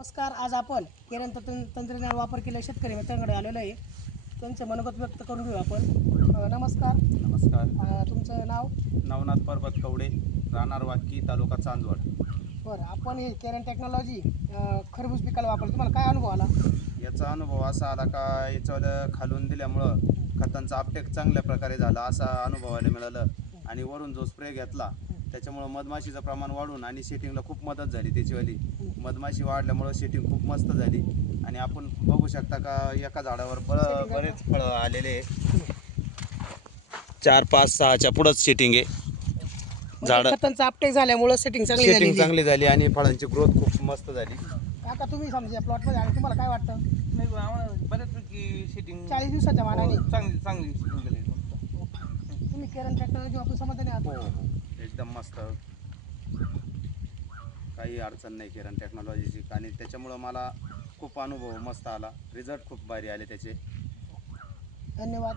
नमस्कार आज आपण केरन तंत्र तंत्रज्ञान वापर केलेल्या शेतकरी मित्रांकडे आलेलो आहे. त्यांचे मनोगत व्यक्त करून घेऊ आपण. नमस्कार. नमस्कार. तुमचं नाव? नवनाथ पर्वत कवडे राहणार वाकी तालुका चांदवड. बरं आपण हे केरन टेक्नॉलॉजी खरबूज पिकाला वापरलं तुम्हाला काय अनुभव आला? याचा अनुभव असा आला का याच्यावर खालून दिल्यामुळं खतांचा अपटेक चांगल्या प्रकारे झाला असा अनुभवायला मिळालं. आणि वरून जो स्प्रे घेतला त्याच्यामुळं मधमाशीचं प्रमाण वाढून आणि शेटिंगला खूप मदत झाली त्याचीवाली मधमाशी वाढल्यामुळं शेटिंग खूप मस्त झाली. आणि आपण बघू शकता का एका झाडावर बळ बरेच फळं आलेले आहे. चार पाच सहाच्या पुढंच शेटिंग आहे. झाडं म्हणजे खतांचा अपटेक झाल्यामुळं सेटिंग चांगली झाली चांगली झाली आणि फळांची ग्रोथ खूप मस्त झाली. काका तुम्ही समजा या प्लॉटमध्ये आणि तुम्हाला काय वाटतं? नाही पण आम्हाला बऱ्याचपैकी शेटिंग चाळीस दिवसाच्या मानाने. चांगली चांगली झाली तुम्ही केरन टेक्नॉलॉजी वापरून समाधानी आहात. हो हो. एकदम मस्त. काही अडचण नाही किरण टेक्नॉलॉजीची आणि त्याच्यामुळं मला खूप अनुभव मस्त आला. रिझल्ट खूप भारी आले त्याचे. धन्यवाद.